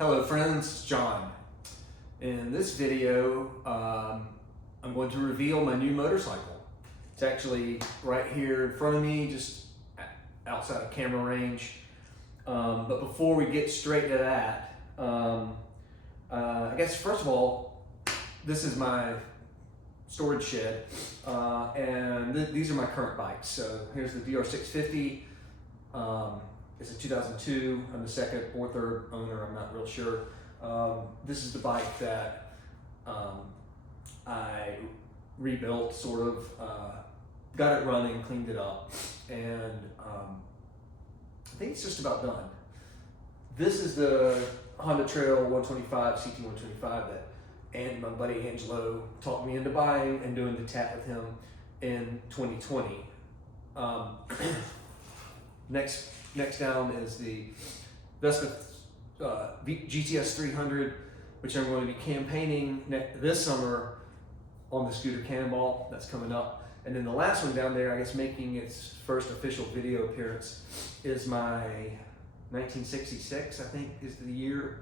Hello friends, it's John. In this video, I'm going to reveal my new motorcycle. It's actually right here in front of me, just outside of camera range. But before we get straight to that, I guess first of all, this is my storage shed, and these are my current bikes. So here's the DR650. It's a 2002. I'm the second or third owner, I'm not real sure. This is the bike that I rebuilt, sort of, got it running, cleaned it up, and I think it's just about done. This is the Honda Trail 125, CT125 that my buddy Angelo talked me into buying and doing the tap with him in 2020. Next down is the Vespa GTS 300, which I'm going to be campaigning this summer on the scooter Cannonball that's coming up. And then the last one down there, I guess making its first official video appearance, is my 1966, I think is the year,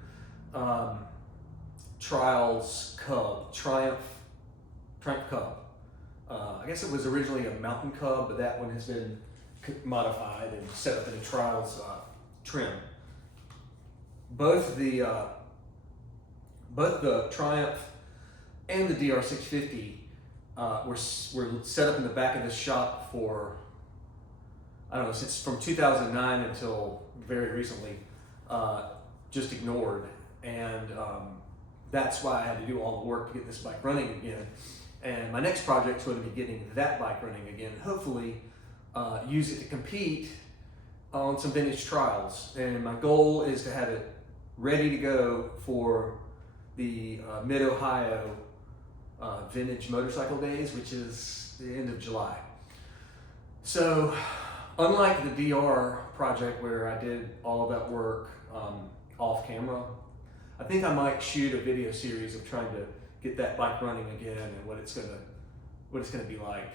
Trials Cub, Triumph Cub. I guess it was originally a Mountain Cub, but that one has been modified and set up in a Trials trim. Both the Triumph and the DR650 were set up in the back of this shop for, I don't know, since from 2009 until very recently, just ignored. And that's why I had to do all the work to get this bike running again. And my next project is going to be getting that bike running again, hopefully use it to compete on some vintage trials. And my goal is to have it ready to go for the Mid-Ohio Vintage Motorcycle Days, which is the end of July. So unlike the DR project where I did all of that work off camera, I think I might shoot a video series of trying to get that bike running again and what it's gonna be like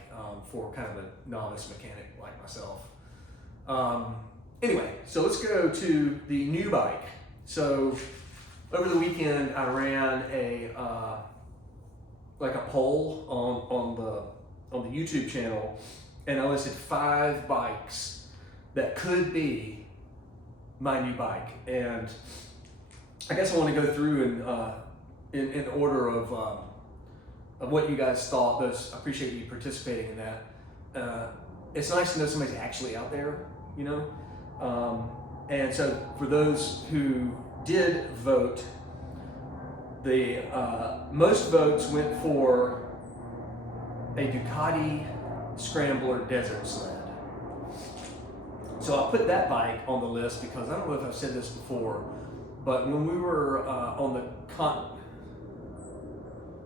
for kind of a novice mechanic like myself. Anyway, so let's go to the new bike. So over the weekend, I ran a poll on the YouTube channel, and I listed 5 bikes that could be my new bike. And I guess I want to go through and in order of what you guys thought. I appreciate you participating in that. It's nice to know somebody's actually out there, you know. And so for those who did vote, the most votes went for a Ducati Scrambler Desert Sled. So I put that bike on the list because I don't know if I've said this before, but when we were on the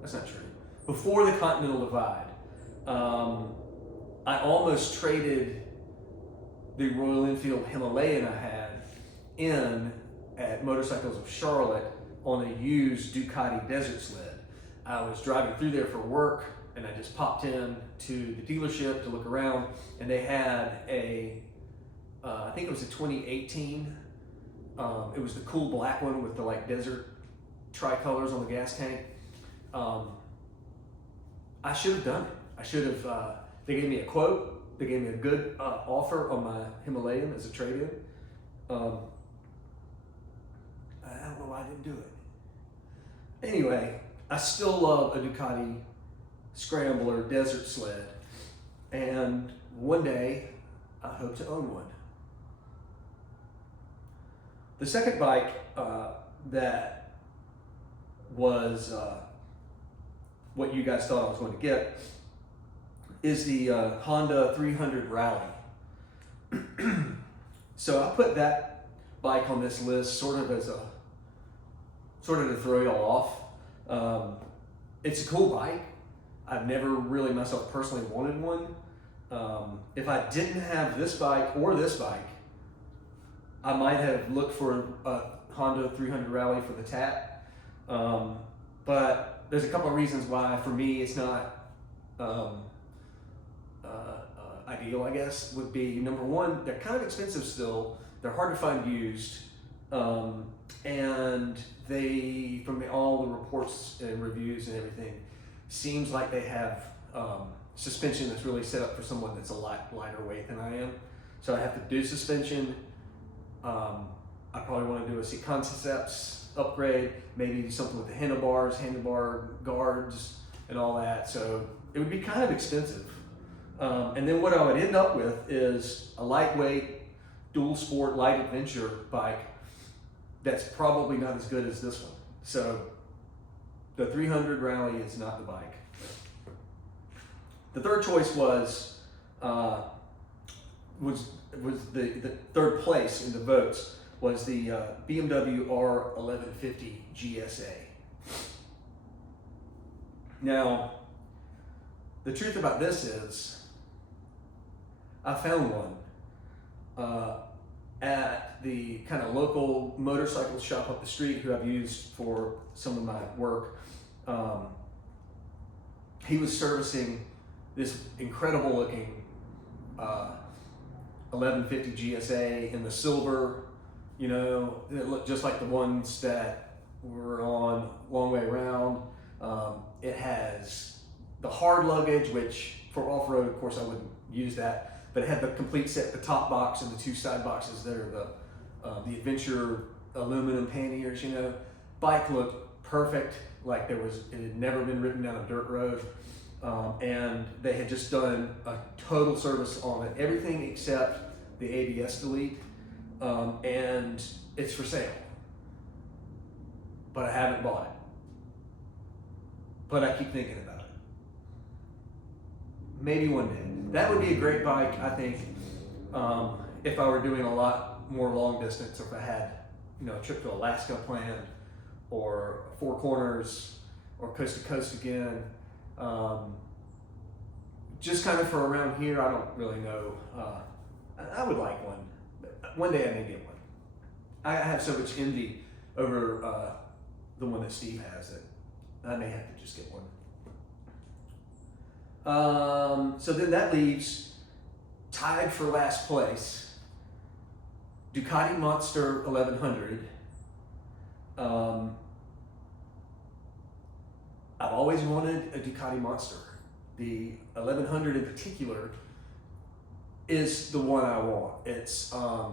that's not true. Before the Continental Divide, I almost traded the Royal Enfield Himalayan I had in at Motorcycles of Charlotte on a used Ducati Desert Sled. I was driving through there for work, and I just popped in to the dealership to look around, and they had I think it was a 2018. It was the cool black one with the like desert tricolors on the gas tank. I should have done it. I should have. They gave me a quote. They gave me a good offer on my Himalayan as a trade-in. I don't know why I didn't do it. Anyway, I still love a Ducati Scrambler Desert Sled, and one day I hope to own one. The second bike that was what you guys thought I was going to get is the Honda 300 Rally. So I put that bike on this list sort of to throw y'all off. It's a cool bike. I've never really myself personally wanted one. If I didn't have this bike or this bike, I might have looked for a Honda 300 Rally for the tap. But there's a couple of reasons why for me it's not ideal, I guess, would be number one, they're kind of expensive still. They're hard to find used. And and they, from all the reports and reviews and everything, seems like they have suspension that's really set up for someone that's a lot lighter weight than I am. So I have to do suspension. I probably want to do a seat concepts upgrade, maybe something with the handlebar guards and all that. So it would be kind of expensive. And then what I would end up with is a lightweight, dual sport, light adventure bike that's probably not as good as this one. So the 300 Rally is not the bike. The third choice was the third place in the votes was the BMW R1150 GSA. Now, the truth about this is, I found one at the kind of local motorcycle shop up the street who I've used for some of my work. He was servicing this incredible looking 1150 GSA in the silver, you know, it looked just like the ones that were on Long Way Around. It has the hard luggage, which for off-road, of course, I wouldn't use that, but it had the complete set, the top box and the two side boxes that are the adventure aluminum panniers, you know. Bike looked perfect, like it had never been ridden down a dirt road. And they had just done a total service on it, everything except the ABS delete, and it's for sale. But I haven't bought it. But I keep thinking about it. Maybe one day. That would be a great bike, I think, if I were doing a lot more long distance, or if I had, you know, a trip to Alaska planned, or Four Corners, or coast to coast again. Just kind of for around here, I don't really know. I would like one. One day I may get one. I have so much envy over the one that Steve has that I may have to just get one. So then that leaves, tied for last place, Ducati Monster 1100. I've always wanted a Ducati Monster. The 1100 in particular is the one I want. It's, I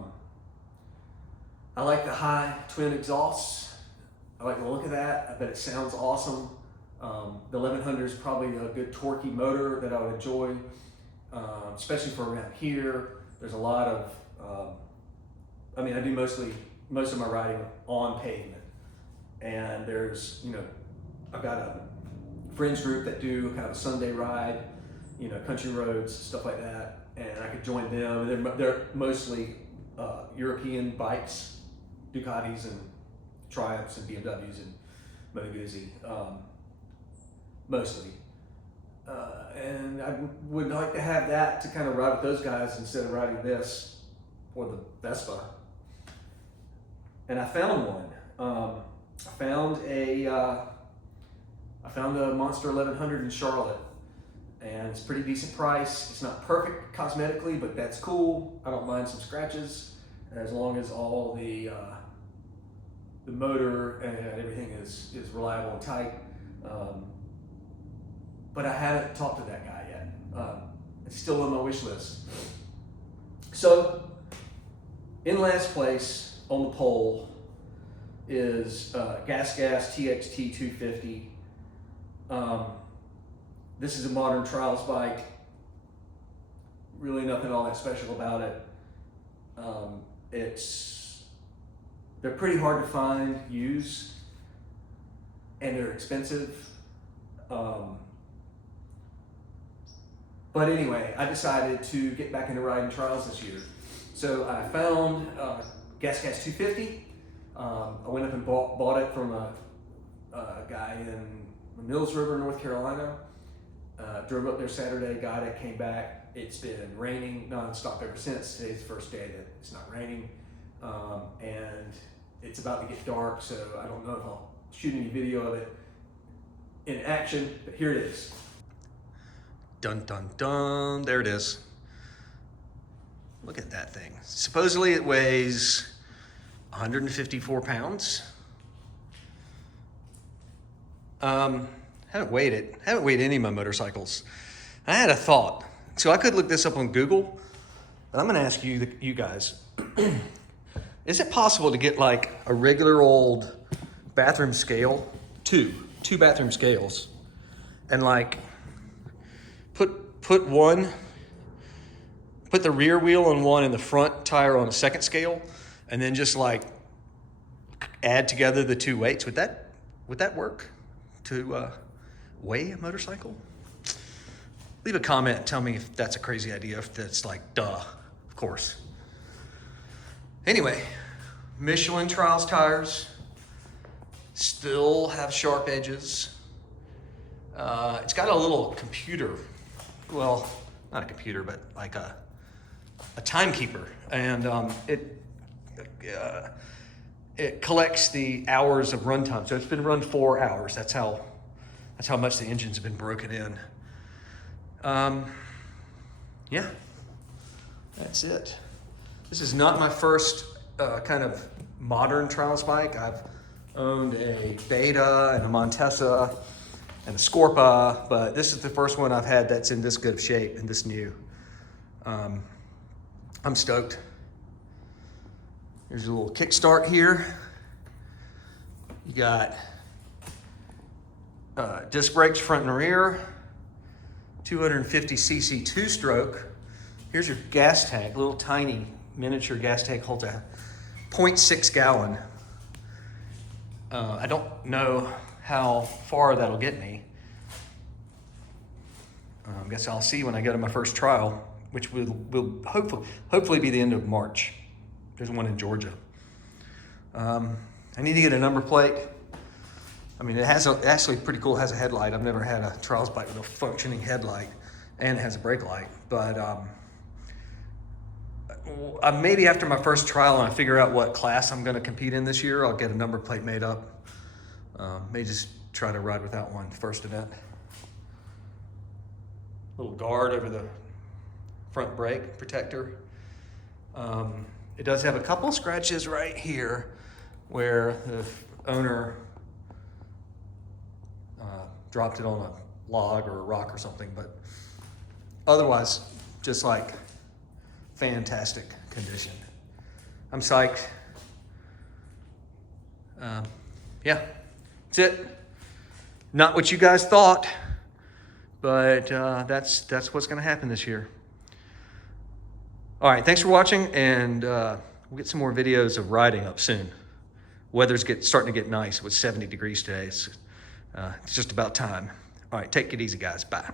like the high twin exhausts. I like the look of that. I bet it sounds awesome. The 1100 is probably a good torquey motor that I would enjoy, especially for around here. There's a lot of, I mean, I do most of my riding on pavement. And there's, you know, I've got a friends group that do kind of a Sunday ride, you know, country roads, stuff like that, and I could join them. And they're mostly European bikes, Ducatis and Triumphs and BMWs and Moto Guzzi, mostly. And I would like to have that to kind of ride with those guys instead of riding this or the Vespa. And I found one. I found the Monster 1100 in Charlotte, and it's a pretty decent price. It's not perfect cosmetically, but that's cool. I don't mind some scratches as long as all the motor and everything is reliable and tight. But I haven't talked to that guy yet. It's still on my wish list. So, in last place on the poll is Gas TXT 250. This is a modern trials bike. Really nothing all that special about it. They're pretty hard to find used, and they're expensive. But anyway, I decided to get back into riding trials this year. So I found Gas 250. I went up and bought it from a guy in Mills River, North Carolina. Drove up there Saturday, got it, came back. It's been raining nonstop ever since. Today's the first day that it's not raining. And it's about to get dark, so I don't know if I'll shoot any video of it in action, but here it is. Dun, dun, dun, there it is. Look at that thing. Supposedly it weighs 154 pounds. Haven't weighed any of my motorcycles. I had a thought. So I could look this up on Google, but I'm gonna ask you guys, is it possible to get like a regular old bathroom scale, two bathroom scales, and like put the rear wheel on one and the front tire on a second scale, and then just like add together the two weights? Would that work to weigh a motorcycle? Leave a comment and tell me if that's a crazy idea, if that's like, duh, of course. Anyway, Michelin Trials tires still have sharp edges. It's got a little computer, well, not a computer, but like a timekeeper, and it collects the hours of runtime. So it's been run 4 hours. That's how much the engine's been broken in. Yeah, that's it. This is not my first kind of modern trials bike. I've owned a Beta and a Montesa and a Scorpa, but this is the first one I've had that's in this good of shape and this new. I'm stoked. Here's a little kickstart here. You got disc brakes front and rear, 250cc two-stroke. Here's your gas tank, little tiny miniature gas tank, holds a 0.6 gallon. I don't know how far that'll get me. I guess I'll see when I go to my first trial, which will hopefully be the end of March. There's one in Georgia. I need to get a number plate. I mean, it has actually pretty cool. It has a headlight. I've never had a trials bike with a functioning headlight, and it has a brake light. But maybe after my first trial and I figure out what class I'm going to compete in this year, I'll get a number plate made up. May just try to ride without one first event. Little guard over the front brake protector. It does have a couple scratches right here where the owner dropped it on a log or a rock or something, but otherwise, just like fantastic condition. I'm psyched. Yeah, that's it. Not what you guys thought, but that's what's gonna happen this year. All right, thanks for watching, and we'll get some more videos of riding up soon. Weather's starting to get nice with 70 degrees today. It's just about time. All right, take it easy, guys. Bye.